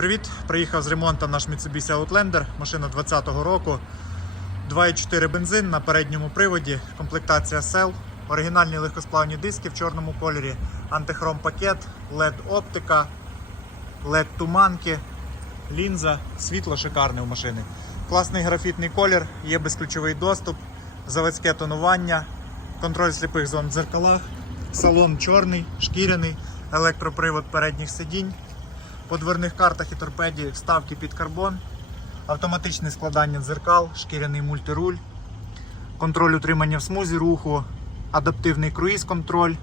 Привіт! Приїхав з ремонтом наш Mitsubishi Outlander, машина 2020 року. 2,4 бензин на передньому приводі, комплектація SEL, оригінальні легкосплавні диски в чорному кольорі, антихром пакет, LED оптика, LED туманки, лінза, світло шикарне у машини. Класний графітний колір, є безключовий доступ, заводське тонування, контроль сліпих зон в дзеркалах, салон чорний, шкіряний, електропривод передніх сидінь. По дверних картах і торпеді вставки під карбон, автоматичне складання дзеркал, шкіряний мультируль, контроль утримання в смузі руху, адаптивний круїз-контроль,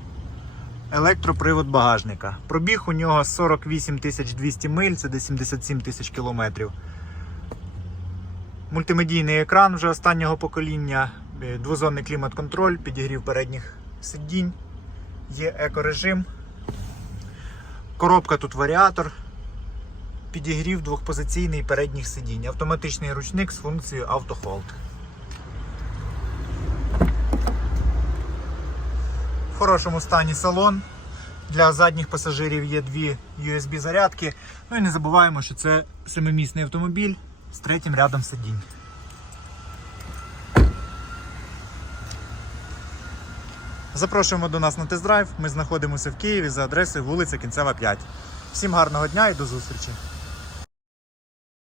електропривод багажника. Пробіг у нього 48 200 миль, це десь 77 тисяч кілометрів. Мультимедійний екран вже останнього покоління, е, двозонний клімат-контроль, підігрів передніх сидінь, є екорежим. Коробка тут варіатор, підігрів двохпозиційний передніх сидінь, автоматичний ручник з функцією автохолд. В хорошому стані салон. Для задніх пасажирів є дві USB зарядки. Ну і не забуваємо, що це семимісний автомобіль з третім рядом сидінь. Запрошуємо до нас на тест-драйв. Ми знаходимося в Києві за адресою вулиця Кінцева 5. Всім гарного дня і до зустрічі!